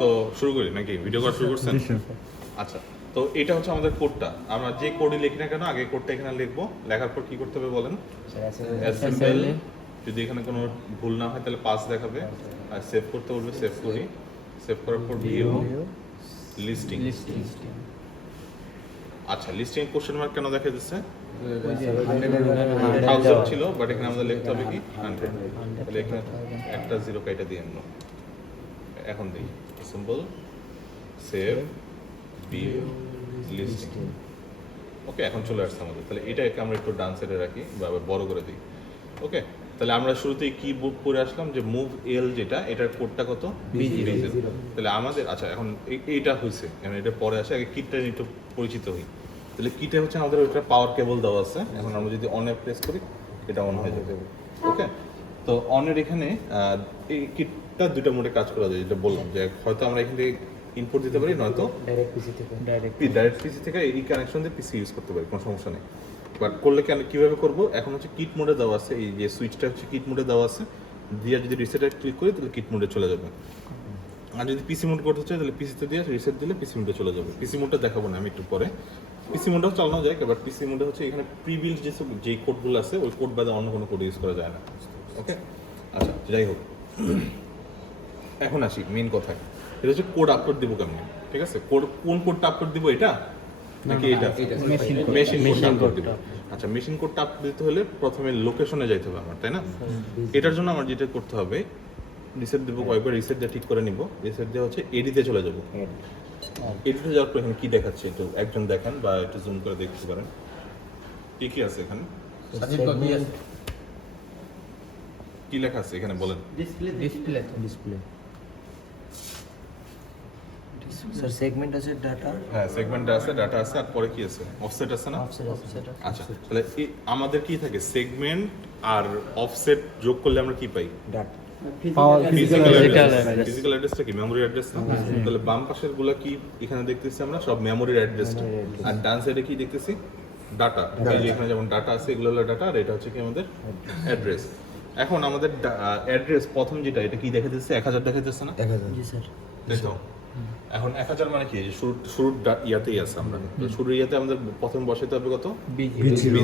তো শুরু করি নাকি? ভিডিও করা শুরু করছেন? আচ্ছা, তো এটা হচ্ছে আমাদের কোডটা। আমরা যে কোডই লিখি না কেন আগে কোডটা এখানে লিখবো। লেখার পর কি করতে হবে বলেন? অ্যাসেম্বল। যদি এখানে কোনো ভুল না হয় তাহলে পাস দেখাবে, আর সেভ করতে বলবে, সেভ করি। সেভ করার পর ভিউ লিস্টিং। আচ্ছা, লিস্টিং কোশ্চেন মার্ক কেন দেখা যাচ্ছে? 1000 ছিল, বাট এখানে আমাদের লিখতে হবে কি 100। তাহলে এখানে একটা জিরো কাইটা দিয়ে আনলো। এখন দেখি সিম্পল সেভ ভিউ লিস্টিং। ওকে, এখন চলে আসছে আমাদের। তাহলে এটাকে আমরা একটু ডান সাইডে রাখি বা আবার বড় করে দিই। ওকে, তাহলে আমরা শুরুতেই কি বুক করে আসলাম যে মুভ এল, যেটা এটার কোডটা কত? B0। তাহলে আমাদের আচ্ছা এখন এইটা হয়েছে, এখন এটা পরে আসে, আগে কিটটা একটু পরিচিত হই। তাহলে কিটে হচ্ছে আমাদের ওইটা পাওয়ার কেবল দেওয়া আছে। এখন আমরা যদি অনে প্রেস করি এটা অন হয়ে যাবে। ওকে, তো অনের এখানে এই কিটটা দুটো মোডে কাজ করা যায়, যেটা বললাম যে হয়তো আমরা এখান থেকে ইনপুট দিতে পারি, নয়তো ডাইরেক্ট পিসি থেকে এই কানেকশন দিয়ে পিসি ইউজ করতে পারি, কোনো সমস্যা নেই। বাট করলে কেন কীভাবে করবো? এখন হচ্ছে কিট মোডে দেওয়া আছে, এই যে সুইচটা হচ্ছে কিট মোডে দেওয়া আছে, দিয়ে যদি রিসেটে ক্লিক করি তাহলে কিট মোডে চলে যাবে। আর যদি পিসি মোড করতে চাই তাহলে পিসিতে দিয়ে রিসেট দিলে পিসি মোডে চলে যাবে। পিসি মোডটা দেখাবো না আমি একটু পরে, পিসি মোডেও চালানো যায়। বাট পিসি মোডে হচ্ছে এখানে প্রিবিল্ড যে কোডগুলো আছে ওই কোড বাদে অন্য কোনো কোড ইউজ করা যায় না। ওকে, আচ্ছা যাই হোক, এখন আসি মেইন কথায়। এটা হচ্ছে কোড আপলোড দিব কেমন, ঠিক আছে? কোন কোডটা আপলোড দিব, এটা নাকি এটা? মেশিন কোডটা আপলোড দিব। আচ্ছা, মেশিন কোডটা আপলোড দিতে হলে প্রথমে লোকেশনে যাইতে হবে আমার, তাই না? এটার জন্য আমার যেটা করতে হবে, রিসেট দেবো কয়েকবার, রিসেট দিয়ে ঠিক করে নিব। রিসেট দিয়ে হচ্ছে এডিতে চলে যাবো। এডিতে যাওয়ার পর এখানে কি দেখাচ্ছে একটু একজন দেখেন বা একটু জুম করে দেখতে পারেন কি কি আছে এখানে। কি লেখা আছে এখানে বলেন? ডিসপ্লে স্যার, সেগমেন্ট আছে, ডাটা। হ্যাঁ, সেগমেন্ট আছে, ডাটা আছে, আর পরে কি আছে? অফসেট আছে না? আচ্ছা, তাহলে আমাদের কি থাকে? সেগমেন্ট আর অফসেট যোগ করলে আমরা কি পাই? ডাটা। ফিজিক্যাল অ্যাড্রেসটা কি মেমরি অ্যাড্রেস না? তাহলে বাম পাশের গুলা কি এখানে দেখতেছি আমরা সব মেমরির অ্যাড্রেসটা, আর ডান সাইডে কি দেখতেছি? ডাটা। এই যে এখানে যেমন ডাটা আছে এগুলো হলো ডাটা, আর এটা হচ্ছে কি আমাদের অ্যাড্রেস। এখন আমাদের অ্যাড্রেস প্রথম যেটা, এটা কি দেখাতেছে? 1000 দেখাতেছে না? 1000। জি স্যার। দেখো এখন 1000 মানে কি? শুরুর ইয়াতেই আছে, আমরা শুরুর ইয়াতে আমাদের প্রথম বসাইতে হবে কত? B0।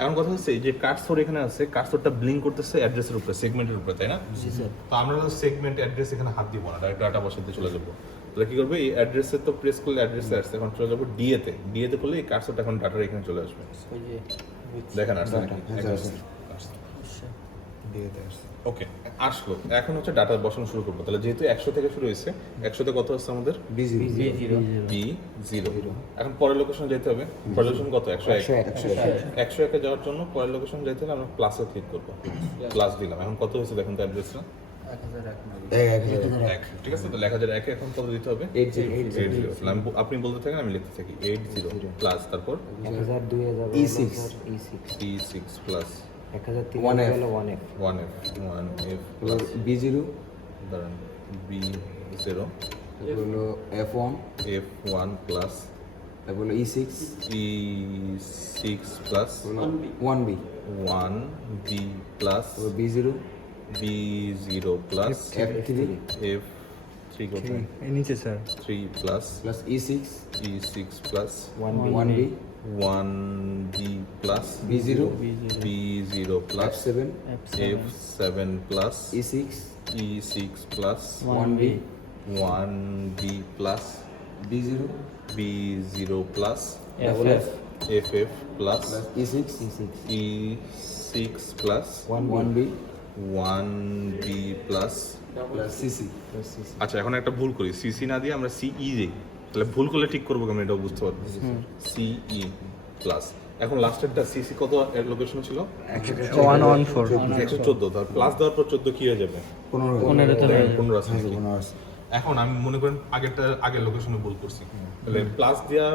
এখন কথা হচ্ছে যে কার্সর এখানে আছে, কার্সরটা ব্লিঙ্ক করতেছে অ্যাড্রেসের উপরে, সেগমেন্টের উপরে, তাই না? জি স্যার। তো আমরা সেগমেন্ট অ্যাড্রেস এখানে হাত দিব না, ডাইরেক্ট ডাটা বসাতে চলে যাবো। তাহলে কি করবে? এই অ্যাড্রেসে তো প্রেস করলে অ্যাড্রেসে আসছে, এখন চলে যাবো ডিএতে করলে এই কার্সরটা এখন ডাটার এখানে চলে আসবে। দেখেন আসছে নাকি? ওকে, আসলো। এখন হচ্ছে ডাটা বসানো শুরু করবো। তাহলে যেহেতু 100 থেকে শুরু হয়েছে, 100তে কত হচ্ছে আমাদের? B0। এখন পরের লোকেশন যেতে হবে। পরের লোকেশন কত? 101। 101 এ যাওয়ার জন্য পরের লোকেশন যেতে হলে আমরা প্লাসে ক্লিক করবো। প্লাস দিলাম। এখন কত হয়েছে দেখুন তো অ্যাড্রেসটা? 1001। ঠিক আছে, তাহলে 1001 এখন কত দিতে হবে? 80। আপনি বলতে থাকেন, আমি লিখতে থাকি 80 প্লাস, তারপর 1000 2000 E6 প্লাস 1003 হলো 1F 1F প্লাস B0 দাঁড়ান B0 হলো F1 F1 প্লাস হলো E6 E6 প্লাস হলো 1B 1B প্লাস হলো B0 B0 plus F3 F3 কোথায়? এই নিচে sir 3 plus plus E6 E6 plus 1B 1B plus B0 B0 plus F7 F7 plus E6 E6 plus 1B 1B plus B0 B0 plus FF FF plus plus E6 E6 plus 1B 1B plus plus CC আচ্ছা, এখন একটা ভুল করি, CC না দিয়ে আমরা সিই দিই। তাহলে ভুল করলে ঠিক করবো কেমন এটাও বুঝতে পারবো। সিই প্লাস, এখন লাস্টেরটা সিসি কত লোকেশন ছিল? 114। তার প্লাস দেওয়ার পর 14 কি হয়ে যাবে? 15 আছে নাকি? এখন আমি মনে করেন আগের লোকেশনে ভুল করছি, তাহলে প্লাস দিয়া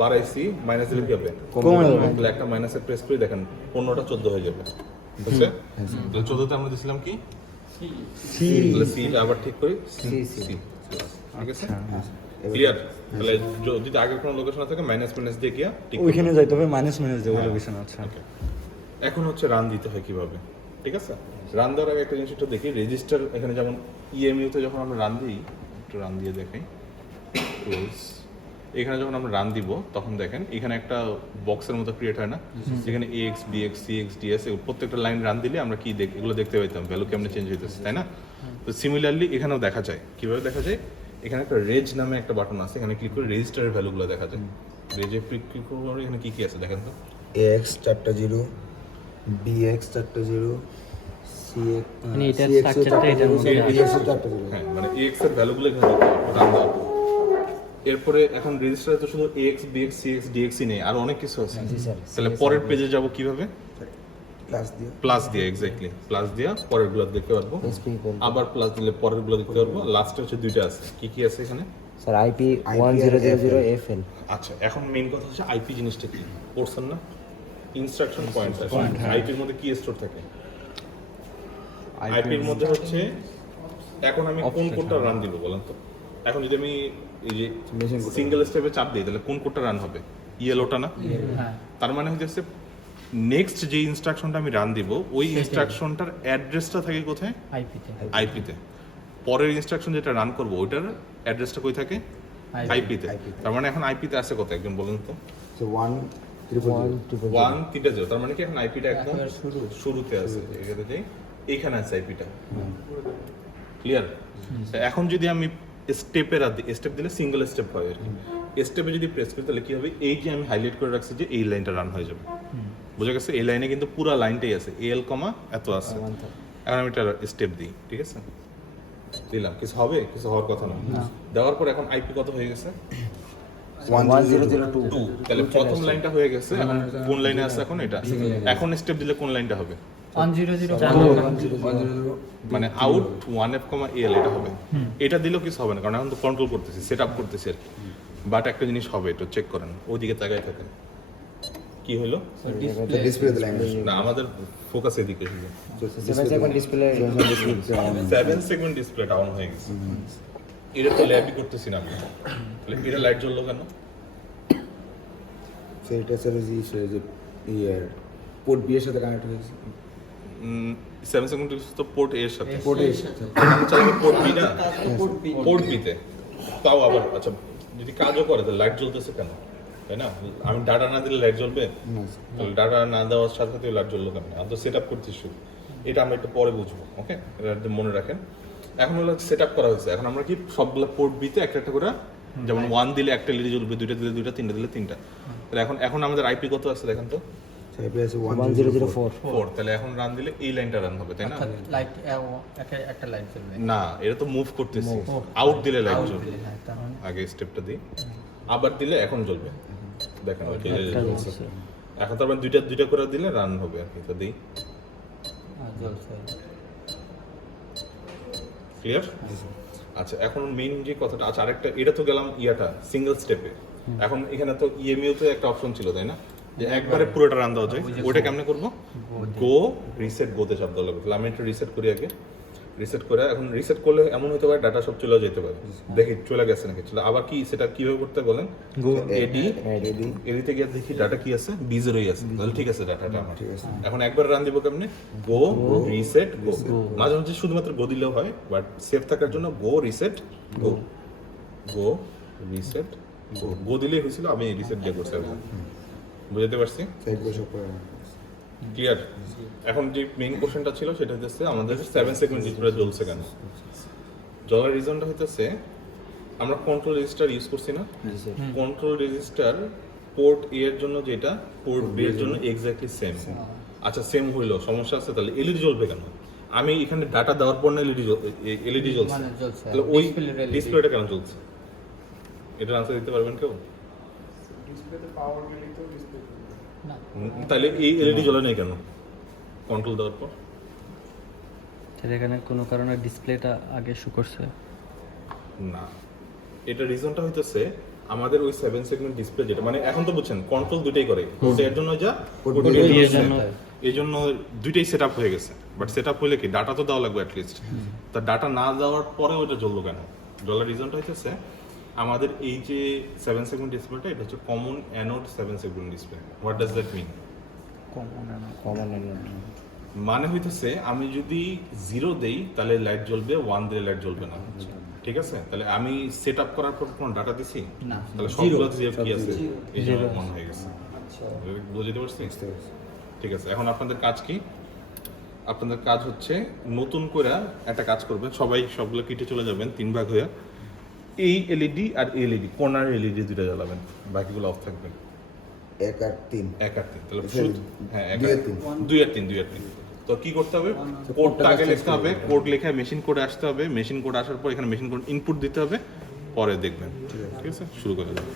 বাড়াইছি, মাইনাস দিলে কি হবে? তাহলে একটা মাইনাসে প্রেস করে দেখেন 15টা 14 হয়ে যাবে, বুঝছে? তাহলে 14তে আমরা দিছিলাম কি? তাহলে সি আবার ঠিক করি, সি প্লাস, ঠিক আছে? ক্লিয়ার? তাহলে যদি আগের কোনো লোকেশন থাকে মাইনাস দিয়ে গিয়া ঠিক ওইখানে যাইতে হবে, মাইনাস যে ওই লোকেশন আছে। ওকে, এখন হচ্ছে রান দিতে হয় কিভাবে, ঠিক আছে? রান দেওয়ার আগে একটা জিনিস একটু দেখি, রেজিস্টার এখানে যেমন ইএমইউ তে যখন আমরা রান দিই একটু রান দিয়ে দেখাই। ক্লোজ। এখানে যখন আমরা রান দিব তখন দেখেন এখানে একটা বক্সের মতো ক্রিয়েট হয় না, যেখানে এক্স বিএক্স সিএক্স ডিএস প্রত্যেকটা লাইন রান দিলে আমরা কি এগুলো দেখতে পাইতাম, ভ্যালু কেমনে চেঞ্জ হইতেছে, তাই না? তো সিমিলারলি এখানেও দেখা যায়। কিভাবে দেখা যায়? এখানে একটা রেজ নামে একটা বাটন আছে, এখানে ক্লিক করে রেজিস্টারের ভ্যালুগুলো দেখা যায়। রেজে ক্লিক করে এখানে কি কি আছে দেখেন তো। AX 4টা 0, BX 4টা 0, CX মানে এটার স্ট্রাকচারটা এটার মধ্যে আছে। BX 4টা 0। হ্যাঁ, মানে এক্স এর ভ্যালুগুলো এখানে দেখতে পারবো রান দেওয়ার পর। এরপরে এখন রেজিস্টারে তো শুধু এক্স বিএক্স সিএক্স ডিএক্সই নেই, আর অনেক কিছু আছে। জি স্যার। তাহলে পরের পেজে যাব কিভাবে? প্লাস দিয়ে প্লাস দিয়ে, এক্স্যাক্টলি প্লাস দিয়া পরের গুলো দেখতে পারবো। এসপি ইকুয়াল আবার প্লাস দিলে পরের গুলো দেখতে পারবো। লাস্টে হচ্ছে দুইটা আছে, কি কি আছে এখানে? Sir IP 1000 FL। আচ্ছা, এখন মেইন কথা হচ্ছে আইপি জিনিসটা কি পড়ছেন না? Instruction pointer. আইপির মধ্যে কি স্টোর থাকে? আইপির মধ্যে হচ্ছে এখন আমি কোন কোডটা রান দিব বলেন তো। এখন যদি আমি এই যে সিঙ্গেল স্টেপে চাপ দিই তাহলে কোন কোডটা রান হবে? ইয়েলোটা না? তার মানে হচ্ছে নেক্সট যে ইনস্ট্রাকশনটা আমি রান দিব ওই ইনস্ট্রাকশনটার অ্যাড্রেসটা থাকে কোথায়? আইপিতে। পরের ইনস্ট্রাকশন যেটা রান করব ওইটার অ্যাড্রেসটা কই থাকে? আইপিতে। তার মানে এখন আইপিতে আছে কত একজন বলেন তো? 1 0 1 3 0। তার মানে কি এখন আইপিটা একদম শুরুতে আছে। এখানে যাই, এইখানে আছে আইপিটা। ক্লিয়ার? এখন যদি আমি স্টেপের স্টেপ দিলে সিঙ্গেল স্টেপ হয় আর কি। স্টেপে যদি প্রেস করি তাহলে কি হবে? এই যে আমি হাইলাইট করে রাখছি যে এই লাইনটা রান হয়ে যাবে। বুঝা গেছে? এই লাইনে কিন্তু পুরো লাইনটাই আছে, এল কমা এত আছে। এখন আমি এটা স্টেপ দিই, ঠিক আছে? দিলাম, কিছু হবে? কিছু হওয়ার কথা না। দেওয়ার পর এখন আইপি কত হয়ে গেছে? 1002 2। তাহলে প্রথম লাইনটা হয়ে গেছে। এখন কোন লাইনে আছে এখন এটা? এখন স্টেপ দিলে কোন লাইনটা হবে? 100 মানে আউট 1f, al এটা হবে। এটা দিলেও কিছু হবে না, কারণ এখন তো কন্ট্রোল করতেছি, সেট আপ করতেছি আর কি। বাট একটা জিনিস হবে, একটু চেক করেন, ওইদিকে তাকায় থাকেন। কি হলো? ডিসপ্লে দিলাম না, আমাদের ফোকাস এদিকে ছিল। 7 second display 7 second display down হয়ে গেছে। এটা তো ল্যাবই করতেছি না আমি। তাহলে এটা লাইট জ্বললো কেন? সেইটা স্যার যে ইয়ার পোর্ট বি এর সাথে কানেক্ট হয়েছে 7 সেকেন্ড তো পোর্ট এর সাথে। পোর্ট এর সাথে আমি চাইলে পোর্ট বি না, পোর্ট বিতে। তাও আবার আচ্ছা, যদি কাজও করে তাহলে লাইট জ্বলতেছে কেন? তাই না? আমি ডাটা না দিলে লাইট জ্বলবে? তাহলে ডাটা না দেওয়ার সাথে সাথে লাইট জ্বললো কেন? আমি তো সেট আপ করছি শুধু। এটা আমরা একটু পরে বুঝবো, ওকে? এটা একদম মনে রাখেন। এখন হলো সেট আপ করা হয়েছে। এখন আমরা কি সবগুলো পোর্ট বিতে একটা একটা করে, যেমন 1 দিলে একটা এলইডি জ্বলবে, 2টা দিলে 2টা, 3টা দিলে 3টা। তাহলে এখন আমাদের আইপি কত আছে দেখেন তো? সাইপে আছে 1004 4। তাহলে এখন রান দিলে এই লাইনটা রান হবে, তাই না? লাইট একটা লাইট জ্বলবে না, এটা তো মুভ করতেছি। আউট দিলে লাইট জ্বলবে। হ্যাঁ, তার মানে আগে স্টেপটা দিই, আবার দিলে এখন জ্বলবে। দেখেন ওইটা জ্বলছে। এখন তার মানে দুইটা করে দিলে রান হবে আর কি। তো দিই, জ্বলছে। ক্লিয়ার? আচ্ছা, এখন মেইন যে কথাটা, আচ্ছা আরেকটা, এটা তো গেলাম ইয়াটা সিঙ্গেল স্টেপে। এখন এখানে তো ইএমইউ তো একটা অপশন ছিল, তাই না? যে একবারে পুরোটা রান দেওয়া যায়। ওটা কেমনে করবো? গো রিসেট গোতে চাপ দেওয়া লাগবে। তাহলে আমি একটু রিসেট করি আগে। রিসেট করে, এখন রিসেট করলে এমন হতে পারে ডাটা সব চলে যেতে পারে। দেখি চলে গেছে নাকি। চলে আবার কি সেটা কিভাবে করতে বলেন? এডিতে গিয়ে দেখি ডাটা কি আছে, B0 আছে। তাহলে ঠিক আছে, ডাটাটা আমার ঠিক আছে। এখন একবার রান দিব কেমনে? গো রিসেট গো। মাঝে মাঝে শুধুমাত্র গো দিলেও হয়, বাট সেফ থাকার জন্য গো রিসেট গো। গো রিসেট গো। গো দিলেই হয়েছিল, আমি রিসেট দিয়ে করছি। বুঝতে পারছি? সাইপে সব করে ক্লিয়ার? এখন যে মেইন কোশ্চেনটা ছিল সেটা হচ্ছে আমাদের 7 সেকেন্ড ডিসপ্লে জ্বলছে কেন? জ্বলার রিজনটা হচ্ছে আমরা কন্ট্রোল রেজিস্টার ইউজ করছি না? কন্ট্রোল রেজিস্টার পোর্ট এ এর জন্য যেটা, পোর্ট বি এর জন্য এক্স্যাক্টলি সেম। আচ্ছা, সেম হইলো, সমস্যা আছে? তাহলে এলইডি জ্বলবে কেন? আমি এখানে ডাটা দেওয়ার পর না এলইডি জ্বলছে, মানে জ্বলছে। তাহলে ওই ডিসপ্লেটা কেন জ্বলছে? এটার আনসার দিতে পারবেন কেউ? না, তাহলে এই এলইডি জ্বলে নাই কেন কন্ট্রোল দেওয়ার পর? এখানে কোনো কারণে ডিসপ্লেটা আগে শো করছে না, এটা রিজনটা হইতেছে আমাদের ওই 7 সেগমেন্ট ডিসপ্লে যেটা, মানে এখন তো বুঝছেন কন্ট্রোল দুটেই করে, পোর্ট এর জন্য যা, পোর্ট বি এর জন্য। এই জন্য দুইটাই সেট আপ হয়ে গেছে। বাট সেট আপ হইলে কি ডাটা তো দেওয়া লাগবে অ্যাটলিস্ট। তা ডাটা না দেওয়ার পরে ওইটা জ্বললো কেন? জ্বলার রিজনটা হইতেছে আমাদের এই যে 7 সেগমেন্ট ডিসপ্লেটা, এটা হচ্ছে common anode 7 segment display. What does that mean? মানে হইতেছে আমি যদি 0 দেই তাহলে লাইট জ্বলবে, 1 দিলে লাইট জ্বলবে না। ঠিক আছে, তাহলে আমি সেট আপ করার পর কোনো ডাটা দিছি না। তাহলে সবগুলো জিএফ কি সব আছে zero। এই যে মনে হয়ে গেছে। বুঝতে পারছি? বুঝতে পারছি। ঠিক আছে, এখন আপনাদের কাজ কি? আপনাদের কাজ হচ্ছে নতুন করে একটা কাজ করবেন, সবাই সবগুলো কিটে চলে যাবেন 3 ভাগ হয়ে। এই এলইডি আর এলইডি কর্নার এলইডি দুটো জ্বালাবেন, বাকিগুলো অফ থাকবে। 1 আর 3 এক আর তিন, তাহলে আচ্ছা, শুধু হ্যাঁ এক 2 আর আর 3 2 আর 3 তো কি করতে হবে? কোডটা আগে লিখতে হবে, কোড লেখা মেশিন কোডে আসতে হবে, মেশিন কোড আসার পর এখানে মেশিন কোড ইনপুট দিতে হবে, পরে দেখবেন। ঠিক আছে, শুরু করে দেবেন।